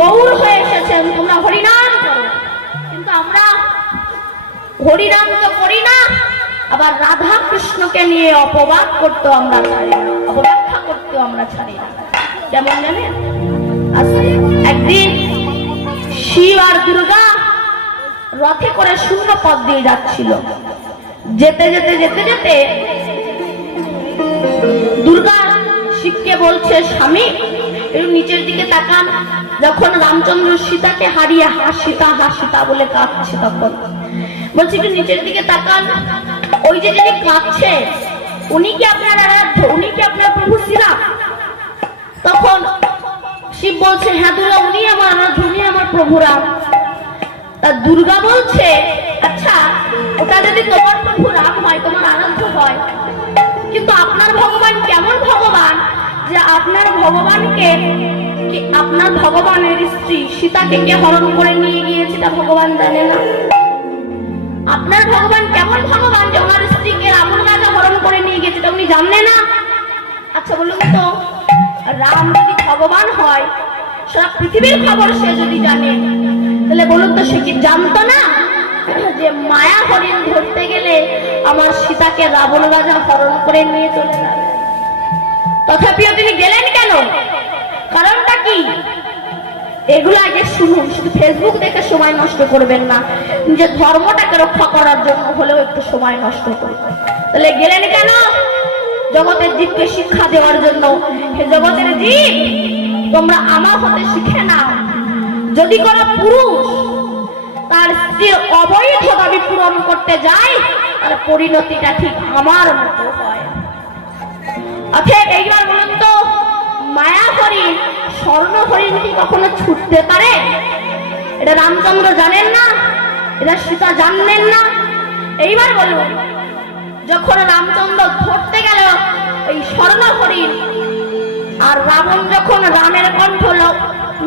গৌর হয়ে এসেছেন, তোমরা হরিনাম করো। কিন্তু আমরা হরিনাম তো করি না, আবার রাধা কৃষ্ণকে নিয়ে অপবাদ করতেও আমরা ছাড়ি না, অপব্যাখ্যা করতেও আমরা ছাড়ি না। যেমন জানেন, একদিন শিব আর দুর্গা রথে করে শূন্য পথ দিয়ে যাচ্ছিল। যেতে যেতে যেতে যেতে দুর্গা শিবকে বলছে, স্বামী একটু নিচের দিকে তাকান। যখন রামচন্দ্র সীতাকে হারিয়ে হাসিতা হাসিতা বলে কাঁদছে, তখন বলছে একটু নিচের দিকে তাকান। ওই যে যিনি কাঁদছে উনি কি আপনার আরাধ্য, উনি কি আপনার প্রভু শ্রীরাম? তখন শিব বলছে, হ্যাঁ দুর্গা, উনি আমার আরাধ্য, উনি আমার প্রভু রাম। তা দুর্গা বলছে, আচ্ছা ওটা যদি তোমার প্রভু রাম হয়, তোমার আরাধ্য হয়, কিন্তু আপনার ভগবান কেমন ভগবান যে আপনার ভগবানকে, আপনার ভগবানের স্ত্রী সীতাকে কে হরণ করে নিয়ে গিয়েছে তা ভগবান জানে না? আপনার ভগবান কেমন ভগবান যে ওনার স্ত্রীকে রাবণ রাজা হরণ করে নিয়ে গেছে তা উনি জানলে না? আচ্ছা বলুন তো, রাম যদি ভগবান হয়, সারা পৃথিবীর খবর সে যদি জানে, তাহলে বলুন তো সে কি জানতো না যে মায়া হরিণ ধরতে গেলে আমার সীতাকে রাবণ রাজা হরণ করে নিয়ে চলে যাবে? তথাপিও তিনি গেলেন কেন? কারণটা কি? এগুলো আগে শুনুন, শুধু ফেসবুক দেখে সময় নষ্ট করবেন না, নিজের ধর্মটাকে রক্ষা করার জন্য হলেও একটু সময় নষ্ট করবেন। তাহলে গেলেন কেন? জগতের জীবকে শিক্ষা দেওয়ার জন্য। হে জগতের জীব, তোমরা আমার হতে শিখে নাও। যদি কোনো পুরুষ তার স্ত্রীর অবৈধ দাবি পূরণ করতে যায়, তার পরিণতিটা ঠিক আমার মতো হয়। অতএব এইবার বলুন তো, মায়া হরিণ স্বর্ণ হরিণ কি কখনো ছুটতে পারে? এটা রামচন্দ্র জানেন না, এটা সীতা জানলেন না। এইবার বলুন, যখন রামচন্দ্র ধরতে গেল এই স্বর্ণ হরিণ, আর রাবণ যখন রামের কণ্ঠ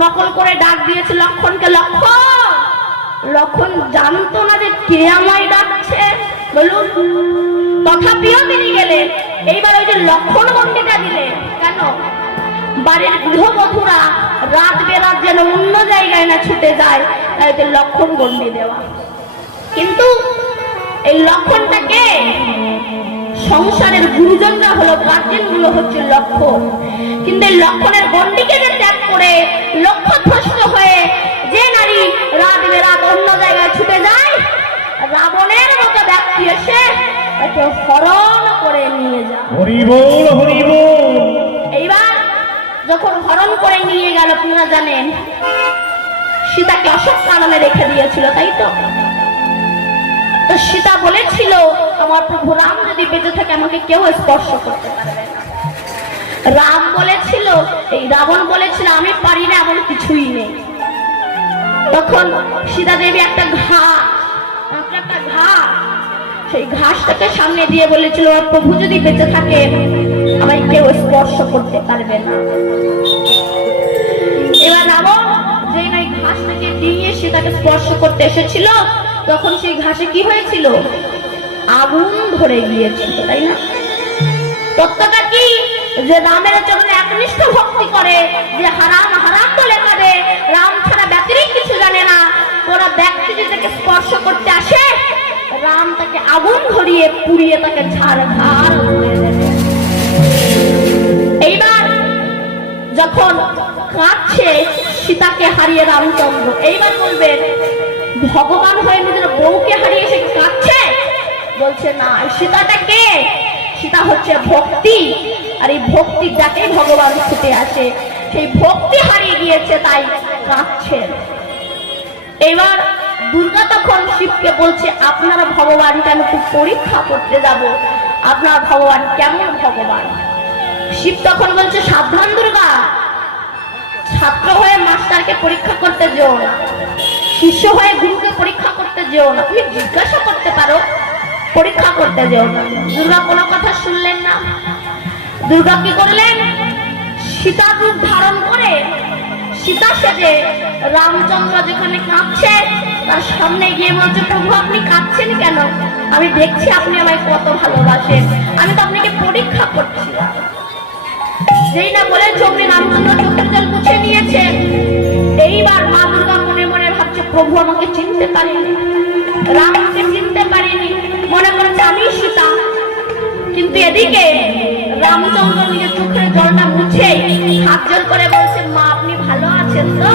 নকল করে ডাক দিয়েছে লক্ষণকে, লক্ষণ, লক্ষণ জানতো না যে কে আমায় ডাকছে, বলুন। তথাপিও তিনি গেলেন। এইবার ওই যে লক্ষণ গণ্ডিটা দিলেন কেন? বাড়ির গৃহবধূরা রাত বেরাত যেন অন্য জায়গায় না ছুটে যায়, তাই তো লক্ষণ গণ্ডি দেওয়া। কিন্তু এই লক্ষণটাকে সংসারের গুরুজনরা হলো, গার্জেন গুলো হচ্ছে লক্ষণ। কিন্তু এই লক্ষণের গণ্ডিকে যে ত্যাগ করে লক্ষ্যভ্রষ্ট হয়ে যে নারী রাত বেরাত অন্য জায়গায় ছুটে যায়, রাবণের মতো ব্যক্তি এসে তাকে হরণ করে নিয়ে যায়। হরি বল, হরি বল। এইবার যখন হরণ করে নিয়ে গেল, আপনারা জানেন সীতাকে অশোক কাননে রেখে দিয়েছিল, তাই তো? তো সীতা বলেছিল, আমার প্রভু রাম যদি বেঁচে থাকে আমাকে কেউ স্পর্শ করতে পারবে না। রাম বলেছিল, এই রাবণ বলেছিল, আমি পারি না, এমন কিছুই নেই। তখন সীতা দেবী একটা ঘাস, সেই ঘাসটাকে সামনে দিয়ে বলেছিল, আমার প্রভু যদি বেঁচে থাকে আমায় কেউ স্পর্শ করতে পারবে না। এবার রাবণ যেই না ঘাসটাকে দিয়ে সীতাকে স্পর্শ করতে এসেছিল, তখন সেই ঘাসে কি হয়েছিল? আগুন ধরে গিয়েছিল, তাই না? তত্ত্বটা কি? যে রামের চরণে একনিষ্ঠ ভক্তি করে, যে হারাম হারাম বলে কাঁদে, রাম ছাড়া ব্যতিরিক কিছু জানে না, ওরা ব্যক্তি যদি তাকে স্পর্শ করতে আসে, রাম তাকে আগুন ধরিয়ে পুড়িয়ে তাকে ঝাড় করে দেবে। এইবার যখন কাঁদছে সীতাকে হারিয়ে রামচন্দ্র, এইবার বলবেন ভগবান হয়ে নিজের বউকে হারিয়ে সে কাঁদছে? বলছে না, সীতাটা কে? সীতা হচ্ছে ভক্তি, আর এই ভক্তি যাকে ভগবান ছুটে আসে, সেই ভক্তি হারিয়ে গিয়েছে, তাই কাঁদছে। এবার দুর্গা তখন শিবকে বলছে, আপনার ভগবানকে আমি খুব পরীক্ষা করতে যাব, আপনার ভগবান কেমন ভগবান? শিব তখন বলছে, সাবধান দুর্গা, ছাত্র হয়ে মাস্টারকে পরীক্ষা করতে যেও না, শিষ্য হয়ে গুরুকে পরীক্ষা করতে যেও না, তুমি জিজ্ঞাসা করতে পারো, পরীক্ষা করতে যেও না। দুর্গা কোনো কথা শুনলেন না। দুর্গা কি করলেন? সীতার রূপ ধারণ করে সীতা সেজে রামচন্দ্র যেখানে কাঁদছে তার সামনে গিয়ে বলছে, প্রভু আপনি কাঁদছেন কেন? আমি দেখছি আপনি আমায় কত ভালোবাসেন, আমি তো আপনাকে পরীক্ষা করছিলাম। যেই না বলেছে অমনি রামচন্দ্র চোখের জল মুছে নিয়েছেন, চিনতে পারিনি, রামকে চিনতে পারিনি, মনে করছে আমি সীতা। কিন্তু এদিকে রামচন্দ্র নিজের চোখের জলটা মুছে হাত জোর করে বলছে, মা আপনি ভালো আছেন তো?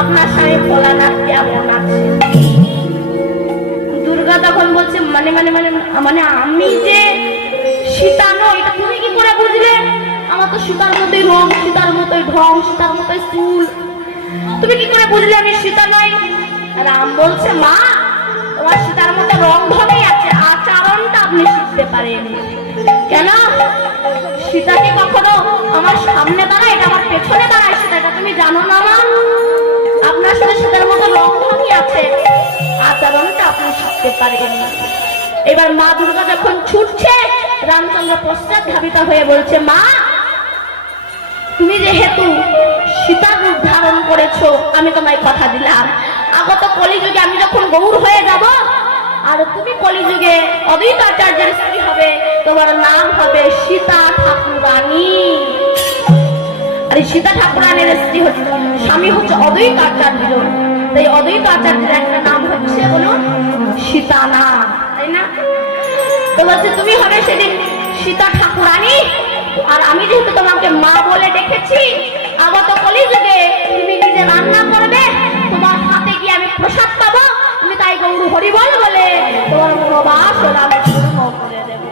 আপনার স্বামী ভোলানাথ কেমন আছে? দুর্গা তখন বলছে, মানে মানে মানে মানে আমি যে সীতা নই এটা তুমি কি করে বুঝলে? আমার তো সীতার মতোই রং, সীতার মতোই ঢং, সীতার মতোই চুল, তুমি কি করে বুঝলে আমি সীতা নই? রাম বলছে, মা তোমার সীতার মতো রং ঢঙই আছে, আচরণটা আপনি শিখতে পারেন। কেন? সীতাকে কখনো আমার সামনে দাঁড়ায়, এটা আমার পেছনে দাঁড়ায়, সেটা তুমি জানো না মা? আপনার সাথে সীতার মতো রং ঢঙই আছে, আচরণটা আপনি শিখতে পারবেন না। এবার মা দুর্গা যখন ছুটছে, রামচন্দ্র পশ্চাৎ ধাবিত হয়ে বলছে, মা তুমি যেহেতু সীতার রূপ ধারণ করেছো, আমি তোমায় কথা দিলাম আগত কলিযুগে আমি যখন গৌর হয়ে যাব, আর তুমি কলিযুগে অদ্বৈত আচার্যের স্ত্রী হবে, তোমার নাম হবে সীতা ঠাকুরানী। আর এই সীতা ঠাকুরানীর স্ত্রী হচ্ছে, স্বামী হচ্ছে অদ্বৈত আচার্য, তাই অদ্বৈত আচার্যের একটা নাম হচ্ছে বলুন সীতা নাম, তাই না? তো বলছে তুমি হবে সেদিন সীতা ঠাকুরানী, আর আমি যেহেতু তোমাকে মা বলে ডেকেছি, আগত কলিযুগে তুমি নিজে রান্না করবে, তোমার হাতে গিয়ে আমি প্রসাদ পাবো, তুমি তাই গৌর হরিবল বলে তোমার মনোবাস করে দেবে।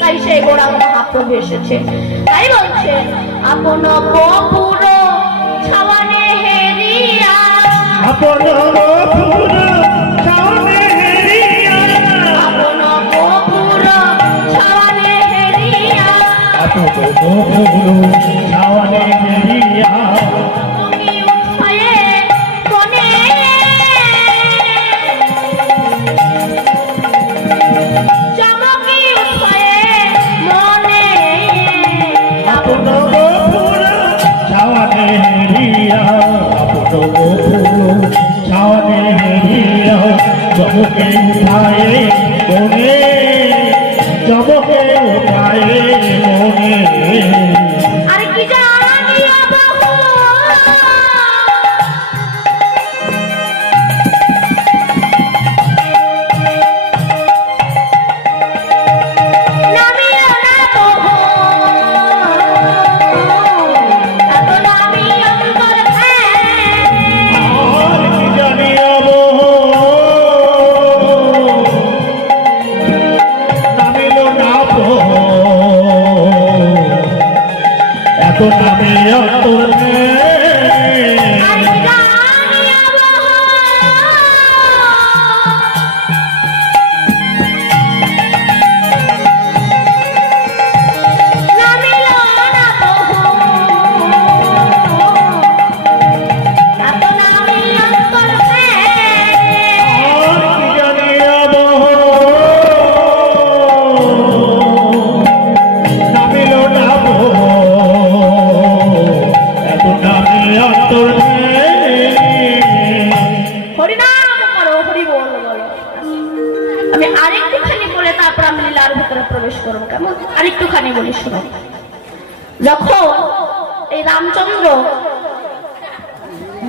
তাই সেই গোড়া মহাপ্রভু এসেছে, তাই বলছে আপন গোপুর ছাওয়ানে হেরিয়া, আপন গোপুর ছাওয়ানে হেরিয়া, আপন গোপুর ছাওয়ানে হেরিয়া, আপন গোপুর ছাওয়ানে হেরিয়া, তুমি উৎসাহে কোনে চমকি উৎসাহে মনে, আপন গোপুর ছাওয়ানে হেরিয়া, আপন গোপুর ছাওয়ানে হেরিয়া, চমকে উঠায়ে মনে, চমকে উঠায়ে মনে। আর কি জানিয়া বহু নামিও না বহু, এত নামি অন্তর আর কি জানিয়া বহু, নামিল না বহু, এত নামে অন্তর আর কি জানিয়া বহু নামিল না বহু, এত নামি অন্তর আর কি জানিয়া বহু, নামিল না বহু, এত নামে অন্তর হরিনাম করো, হরি বল বলো। আমি আরেকটুখানি বলে তারপর আমি লীলার ভিতরে প্রবেশ করবো, কেমন? আরেকটুখানি বলি শোনো। যখন এই রামচন্দ্র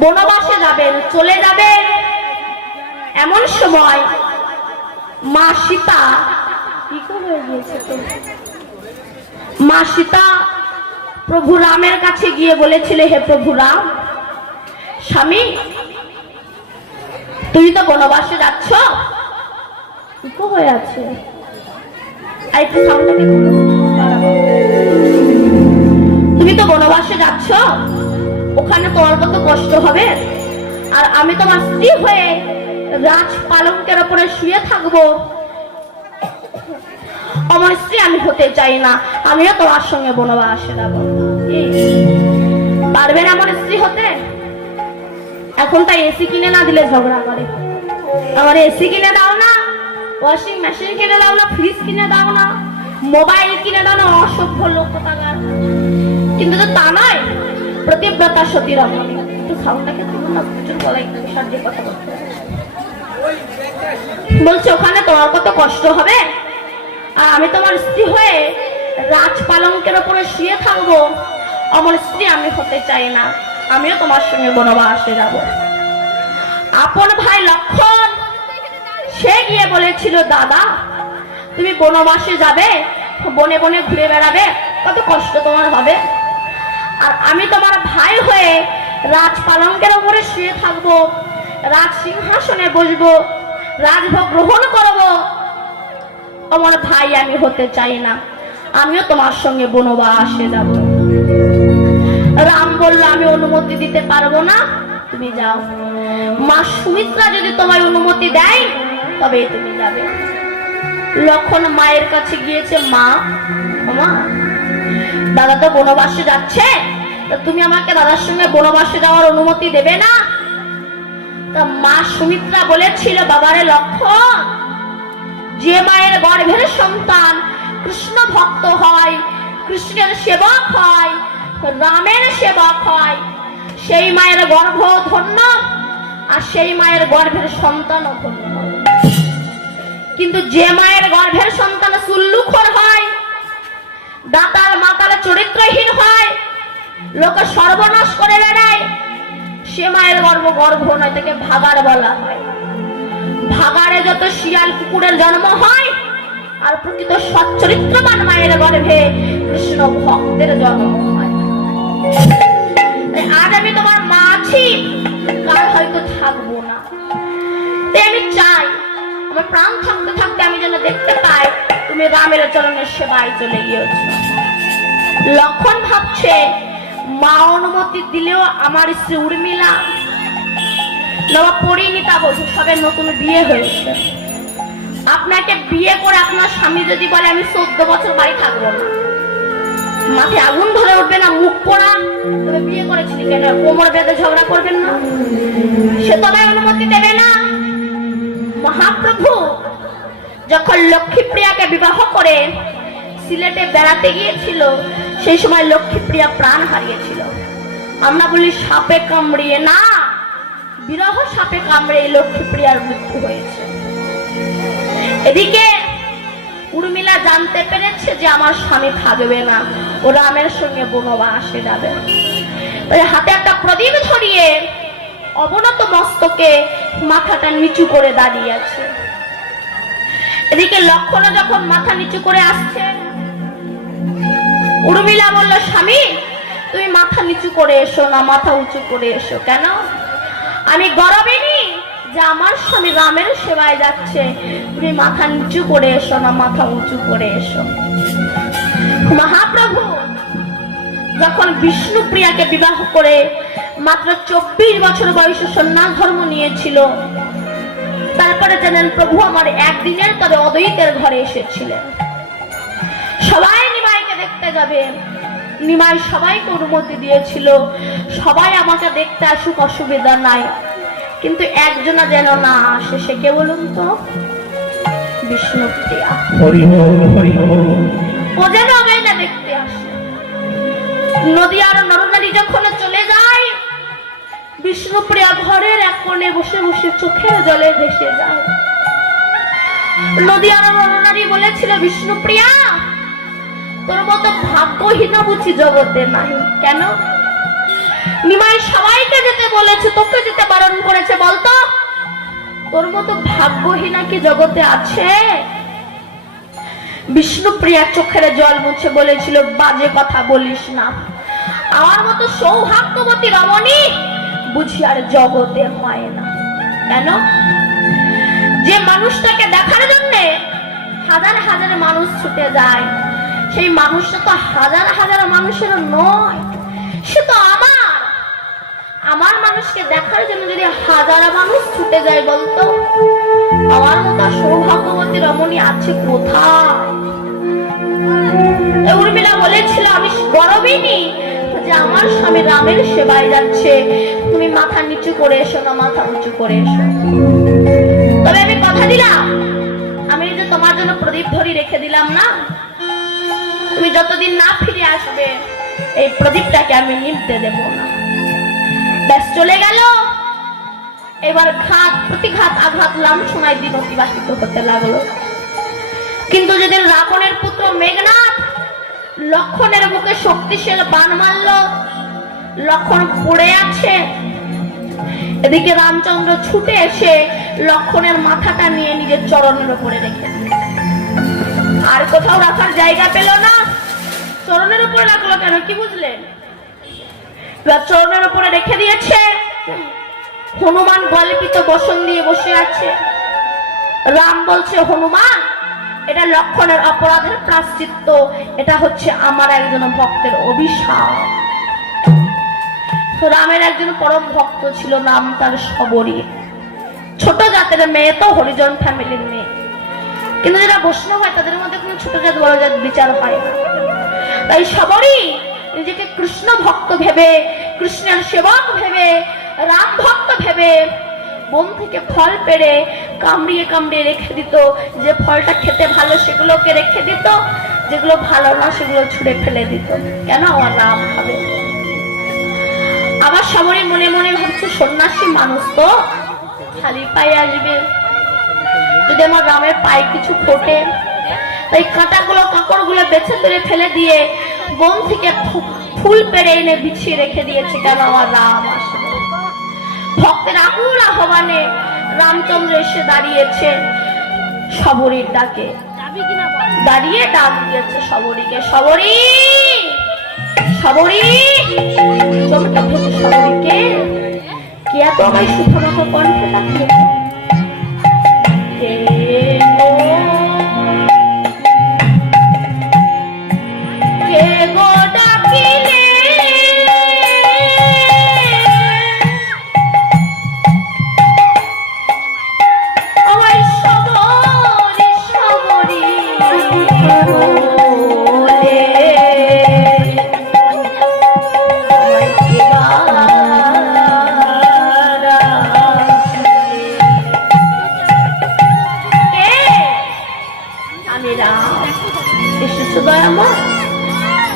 বনবাসে যাবেন, চলে যাবেন, এমন সময় মা সীতা হয়ে গিয়েছে তো, মা সীতা প্রভু রামের কাছে গিয়ে বলেছিলে, হে প্রভু রাম, স্বামী তুমি তো বনবাসে যাচ্ছ, ইকো হয়ে আছে, আর একটু সামনে তুমি তো বনবাসে যাচ্ছ, ওখানে তোমার কত কষ্ট হবে, আর আমি তোমার স্ত্রী হয়ে রাজ পালঙ্কের উপরে শুয়ে থাকবো, আমার স্ত্রী আমি হতে চাই না, আমিও তোমার সঙ্গে বনবাসে যাব। পারবে না আমার স্ত্রী হতে? এখন তাই এসি কিনে না দিলে ঝগড়া করে, আমার এসি কিনে দাও না, ওয়াশিং মেশিন কিনে দাও না, ফ্রিজ কিনে দাও না, মোবাইল কিনে দাও না, অসভ্য লোক কোথাকার। কিন্তু তো তা নয়, প্রতিব্রতা সতীর একটু সাউন্ডটাকে তুলুন না, প্রচুর গলায় সাহায্য কথা বলতে বলছে, ওখানে তোমার কত কষ্ট হবে, আর আমি তোমার স্ত্রী হয়ে রাজ পালঙ্কের উপরে শুয়ে থাকবো, আমার স্ত্রী আমি হতে চাই না, আমিও তোমার সঙ্গে বনবাসে যাব। আপন ভাই লক্ষণ সে গিয়ে বলেছিল, দাদা তুমি বনবাসে যাবে, বনে বনে ঘুরে বেড়াবে, কত কষ্ট তোমার হবে, আর আমি তোমার ভাই হয়ে রাজ পালঙ্কের উপরে শুয়ে থাকবো, রাজ সিংহাসনে বসবো, রাজভোগ গ্রহণ করব। আমার ভাই আমি হতে চাই না, আমিও তোমার সঙ্গে বনবাসে যাব। রাম বলল, আমি অনুমতি দিতে পারবো না, তুমি যাও। মা সুমিত্রা যদি তোমায় অনুমতি দেয় তবে তুমি যাবে। লক্ষণ মায়ের কাছে গিয়েছে, মা দাদা তো বনবাসে যাচ্ছে, তুমি আমাকে দাদার সঙ্গে বনবাসে যাওয়ার অনুমতি দেবে না? তা মা সুমিত্রা বলেছিল, বাবারে লক্ষণ, যে মায়ের গর্ভের সন্তান কৃষ্ণ ভক্ত হয়, কৃষ্ণের সেবক হয়, রামের সেবক হয়, সেই মায়ের গর্ভ ধন্য, আর সেই মায়ের গর্ভের সন্তানও ধন্য। কিন্তু যে মায়ের গর্ভের সন্তান সুল্লুখর হয়, দাতাল মাতাল চরিত্রহীন হয়, লোকে সর্বনাশ করে বেড়ায়, সে মায়ের গর্ভ নয়, তাকে ভাগার বলা হয়। ভাগাড়ে যত শিয়াল কুকুরের জন্ম হয়, আর প্রকৃত সচ্চরিত্রবান মায়ের গর্ভে কৃষ্ণ ভক্তের জন্ম হয়। আজ আমি তোমার মা আছি, কাল হয়তো থাকবো না, তাই আমি চাই আমার প্রাণ থাকতে থাকতে আমি যেন দেখতে পাই তুমি রামের চরণের সেবায় চলে গিয়েছ। লক্ষণ ভাবছে, মা অনুমতি দিলেও আমার স্ত্রী উর্মিলা নবা পরিণীতা বধূ, সবে নতুন বিয়ে হয়েছে, আপনাকে বিয়ে করে আপনার স্বামী যদি বলে আমি 14 বছর বাড়ি থাকবো না, মাথায় আগুন ধরে উঠবে না? মুখ পোড়া, তবে বিয়ে করেছিলি কেন? কোমর বেঁধে ঝগড়া করবেন না? সে তোমায় অনুমতি দেবে না। মহাপ্রভু যখন লক্ষ্মীপ্রিয়াকে বিবাহ করে সিলেটে বেড়াতে গিয়েছিল, সেই সময় লক্ষ্মীপ্রিয়া প্রাণ হারিয়েছিল। আমরা বলি সাপে কামড়িয়ে না, বিরহ সাপে কামড়ে লক্ষ্মীপ্রিয়ার মৃত্যু হয়েছে। এদিকে উর্মিলা জানতে পেরেছে যে আমার স্বামী থাকবে না, ও রামের সঙ্গে বনবাসে যাবে। ওই হাতে একটা প্রদীপ ধরিয়ে অবনত মস্তকে মাথাটা নিচু করে দাঁড়িয়ে আছে। এদিকে লক্ষণ যখন মাথা নিচু করে আসছে, উর্মিলা বলল, স্বামী তুমি মাথা নিচু করে এসো না, মাথা উঁচু করে এসো। কেন? আমি গর্বিনী যে আমার স্বামী রামের সেবায় যাচ্ছে, তুমি মাথা নিচু করে এসো না, মাথা উঁচু করে এসো। মহাপ্রভু যখন বিষ্ণুপ্রিয়াকে বিবাহ করে মাত্র 24 বছর বয়সে সন্ন্যাস ধর্ম নিয়েছিল, তারপরে জানেন প্রভু আমার একদিনের তবে অদ্বৈতের ঘরে এসেছিলেন। সবাই নিমাইকে দেখতে যাবে, নিমাই সবাইকে অনুমতি দিয়েছিল, সবাই আমাকে দেখতে আসুক, অসুবিধা নাই, কিন্তু একজনা যেন না আসে। সে কে বলুন তো? বিষ্ণুপ্রিয়া। ও যেন আমায় না দেখতে আসে। নদিয়ার নরনারী যখন চলে যায়, বিষ্ণুপ্রিয়া ঘরের এক কোণে বসে বসে চোখের জলে ভেসে যায়। নদিয়ার নরনারী বলেছিল, বিষ্ণুপ্রিয়া তোর মতো ভাগ্যহীনা বুঝি জগতে নাই। কেন? নিমাই সবাইকে যেতে বলেছে, তোকে যেতে বারণ করেছে, বলতো তোর মতো ভাগ্যহীনা কি জগতে আছে? বিষ্ণুপ্রিয়া চোখের জল মুছে বলেছিল, বাজে কথা বলিস না, আমার মতো সৌভাগ্যবতী রমণী বুঝি আর জগতে হয় না। কেন? যে মানুষটাকে দেখার জন্য হাজার হাজার মানুষ ছুটে যায়, সেই মানুষটা তো হাজার হাজার মানুষের নয়, সে তো আমার মানুষকে দেখার জন্য যদি হাজার মানুষ ছুটে যায়, বলতো আমার মতো সৌভাগ্যবতী রমণী আছে কোথায়? উর্মিলা বলেছিল, আমি গর্বিনী যে আমার স্বামী রামের সেবায় যাচ্ছে, তুমি মাথা নিচু করে এসো না, মাথা উঁচু করে এসো। তবে আমি কথা দিলাম, আমি যে তোমার জন্য প্রদীপ ধরি রেখে দিলাম না, তুমি যতদিন না ফিরে আসবে এই প্রদীপটাকে আমি নিভতে দেব না। ব্যাস চলে গেল। এবার ঘাত প্রতিঘাত আঘাত লাঞ্ছনায় দিন অতিবাহিত হতে লাগলো। কিন্তু যেদিন রাবণের পুত্র মেঘনাদ লক্ষণের মুখে শক্তিশালী বাণ মারল, লক্ষণ পড়ে আছে, এদিকে রামচন্দ্র ছুটে এসে লক্ষণের মাথাটা নিয়ে নিজের চরণের উপরে রেখে দিল। আর কোথাও রাখার জায়গা পেল না, চরণের উপরে রাখলো কেন কি বুঝলেন? চরণের উপরে রেখে দিয়েছে। হনুমান গল্পিত বসন দিয়ে বসে আছে। রাম বলছে, হনুমান, এটা লক্ষণের অপরাধের প্রায়শ্চিত্ত, এটা হচ্ছে আমার একজন ভক্তের অভিশাপ। তো রামের একজন পরম ভক্ত ছিল, নাম তার শবরী। ছোট জাতের মেয়ে, তো হরিজন ফ্যামিলির মেয়ে, কিন্তু যারা বৈষ্ণব হয় তাদের মধ্যে কোনো ছোট জাত বড় জাত বিচার হয় না। তাই শবরী নিজেকে কৃষ্ণ ভক্ত ভেবে, কৃষ্ণের সেবক ভেবে, রাম ভক্ত ভেবে বন থেকে ফল পেড়ে কামড়িয়ে কামড়িয়ে রেখে দিত। যে ফলটা খেতে ভালো সেগুলোকে রেখে দিত, যেগুলো ভালো না সেগুলো ছুঁড়ে ফেলে দিত। কেন? আমার রাম খাবে। আবার শবরী মনে মনে ভাবছে, সন্ন্যাসী মানুষ তো খালি পায়ে আসবে, যদি আমার রামের পায়ে কিছু ফোটে। তাই কাঁটাগুলো কাঁকড়গুলো বেছে তুলে ফেলে দিয়ে বন থেকে ফুল পেড়ে এনে বিছিয়ে রেখে দিয়েছে। কেন? আমার রাম আসবে। ভক্তের আকুল আহ্বানে রামচন্দ্র এসে দাঁড়িয়েছে শবরীর ডাকে, দাঁড়িয়ে ডাক দিয়েছে শবরীকে, শবরী, শবরী। চমকে উঠেছে শবরীকে, কে এত আমায় সুখমত কণ্ঠে ডাকছে? কে গো ডাকিলে আমায় শবরী, শবরী বলে?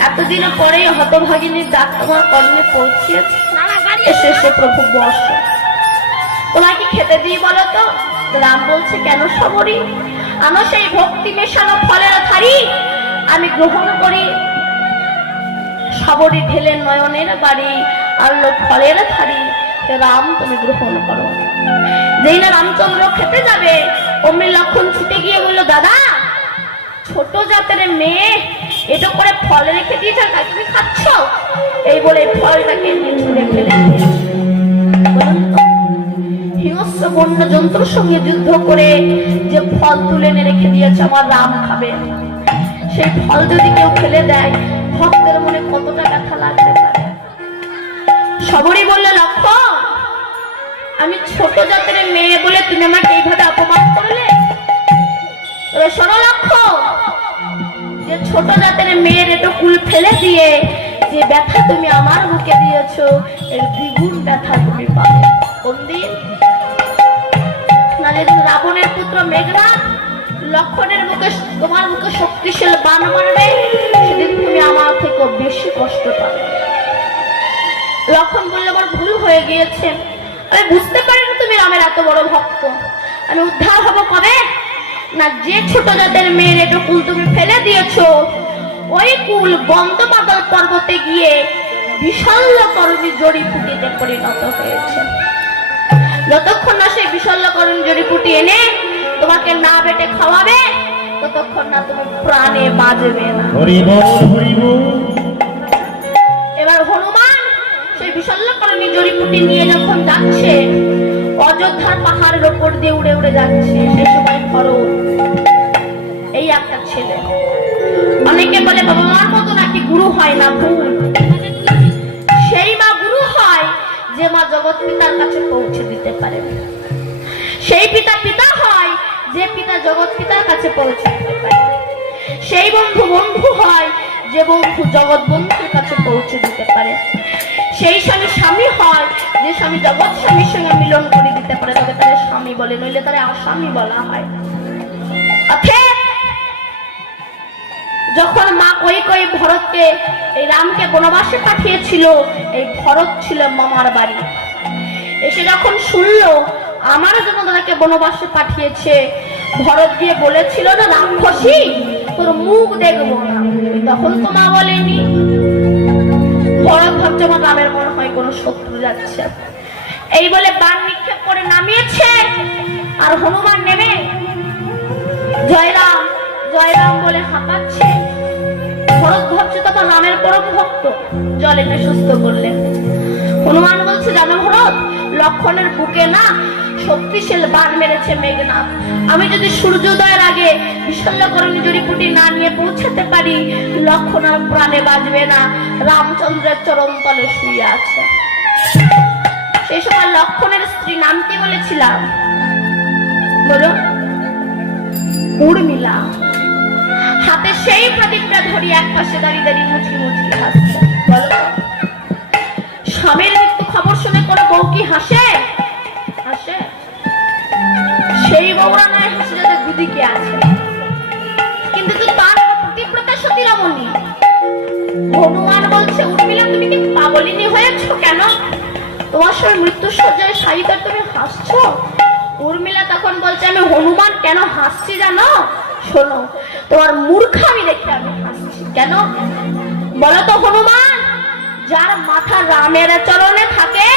এতদিন পরে হতভাগিনীর ডাক তোমার কর্ণে পৌঁছিয়েছে। এসে প্রভু বস, তোমাকে খেতে দিই বলো তো? রাম বলছে, কেন শবরী? আনো সেই ভক্তি মেশানো ফলের থারি, আমি গ্রহণ করি। শবরী ঢেলে নয়নের বাড়ি আনলো ফলের থারি। রাম, তুমি গ্রহণ করো। যেই না রামচন্দ্র খেতে যাবে, অমনি লক্ষণ ছুটে গিয়ে বলল, দাদা, ছোট জাতের মেয়ে এটা করে ফল রেখে দিয়েছে, তাই তুমি খাচ্ছ? এই বলে ফলটাকে ছুঁড়ে ফেলে হিংস্র বন্য জন্তুর সঙ্গে যুদ্ধ করে যে ফল তুলে এনে রেখে দিয়েছে আমার রাম খাবে, সেই ফল যদি কেউ ফেলে দেয় ভক্তের মনে কতটা ব্যথা লাগতে পারে। শবরী বললে, লক্ষণ, আমি ছোট জাতের মেয়ে বলে তুমি আমাকে এইভাবে অপমান করলে? শোনো লক্ষণ, যে ছোট জাতের মেয়ের একটু কুল ফেলে দিয়ে যে ব্যথা তুমি আমার বুকে দিয়েছো, এর দ্বিগুণ ব্যথা তুমি পাবে। কোন দিন? না, যেদিন রাবণের পুত্র মেঘনাদ লক্ষণের মুখে, তোমার মুখে শক্তিশালী বাণ মারবে, সেদিন তুমি আমার থেকে বেশি কষ্ট পাবে। লক্ষণ বললে, আমার ভুল হয়ে গিয়েছে, আমি বুঝতে পারিনি তুমি রামের এত বড় ভক্ত। আমি উদ্ধার হব কবে? না, যে ছোট জাতের মেয়ের একটু কুল তুমি ফেলে দিয়েছো, ওই কুল গন্ধমাদল পর্বতে গিয়ে বিশল্যকরণী জড়িপুটিতে পরিণত হয়েছে। যতক্ষণ না সেই বিশল্যকরণী জড়িপুটি এনে তোমাকে না বেটে খাওয়াবে, ততক্ষণ না তুমি প্রাণে বাঁচবে না। এবার হনুমান সেই বিশল্যকরণী জড়িপুটি নিয়ে যখন যাচ্ছে, অযোধ্যার পাহাড়ের ওপর দিয়ে উড়ে উড়ে যাচ্ছে, সেই সময় ভরত, এই একটা ছেলে, অনেকে বলে বাবা মার মতো নাকি গুরু হয় না, ভুল। সেই মা গুরু হয় যে মা জগৎ পিতার কাছে পৌঁছে দিতে পারে। সেই পিতা পিতা হয় যে পিতা জগৎ পিতার কাছে পৌঁছে দিতে পারে। সেই বন্ধু বন্ধু হয় যে বন্ধু জগৎ বন্ধুর কাছে পৌঁছে দিতে পারে। সেই স্বামী স্বামী হয় যে স্বামী জগৎ স্বামীর সঙ্গে মিলন করে দিতে পারে, তবে তারা স্বামী বলে, নইলে তারা আসামি বলা হয়। যখন মা কই ভরতকে, এই রামকে বনবাসে পাঠিয়েছিল, এই ভরত ছিল মামার বাড়ি। এসে যখন শুনলো আমার জন্য তাদেরকে বনবাসে পাঠিয়েছে, ভরত গিয়ে বলেছিল না, রাক্ষসী, তোর মুখ দেখবো না। তখন তো মা বলেনি। ভরত ভাবছে আমার রামের মনে হয় কোনো শত্রু যাচ্ছে। এই বলে বাণ নিক্ষেপ করে নামিয়েছে। আর হনুমান নেমে জয়রাম জয়রাম বলে হাঁপাচ্ছে। ভরত ভাবছে তখন রামের পরম ভক্ত, জল এনে সুস্থ করলেন। হনুমান বলছে, জানো ভরত, লক্ষণের বুকে না শক্তিশালী বাণ মেরেছে মেঘনাথ। আমি যদি সূর্যোদয়ের আগে বিশল্যকরণী জড়িপুটি না নিয়ে পৌঁছাতে পারি, লক্ষণ আর প্রাণে বাঁচবে না, রামচন্দ্রের চরণ তলে শুয়ে আছে। সেই সময় লক্ষণের স্ত্রী নাম কি বলেছিলাম বলো? উর্মিলা। হাতে সেই প্রদীপটা ধরি এক পাশে দাঁড়িয়ে দাঁড়িয়ে মুচকি মুচকি হাসছে। বলো তো, স্বামীর মৃত্যু খবর শুনে কোনো বউ কি হাসে? হাসে? সেই বউরা নয় হাসে যাদের দুদিকে আছে। কিন্তু তার প্রতিপ্রতা সতী রমণী। হনুমান বলছে, উর্মিলা তুমি কি পাগলিনী হয়েছো? কেন তোমার সঙ্গে মৃত্যুর শয্যায় শায়িত তুমি হাসছো? উর্মিলা তখন বলছে, আমি হনুমান কেন হাসছি জানো? শোনো, তোমার মূর্খামি দেখে আমি হাসছি। কেন বলো তো হনুমান? যার মাথা রামের চরণে থাকে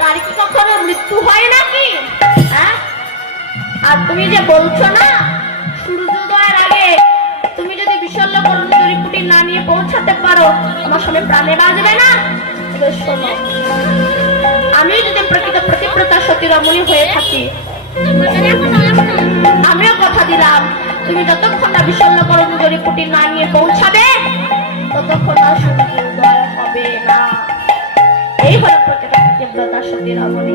তার কি কখনো মৃত্যু হয় নাকি? হ্যাঁ? আর তুমি যে বলছো না সূর্যোদয়ের আগে তুমি যদি বিশল্যকরণী জড়িপুটি না নিয়ে পৌঁছাতে পারো আমার সঙ্গে প্রাণে বাঁচবে না। শোনো, আমিও যদি প্রকৃত প্রতিপ্রতা সতী রমণী হয়ে থাকি, আমিও কথা দিলাম তুমি যতক্ষণ না বিশল্যকরণী জড়িপুটি না নিয়ে পৌঁছাবে ততক্ষণ আর সূর্যোদয় হবে না। এই হলো প্রকৃত প্রতিপ্রতা সতী রমণী।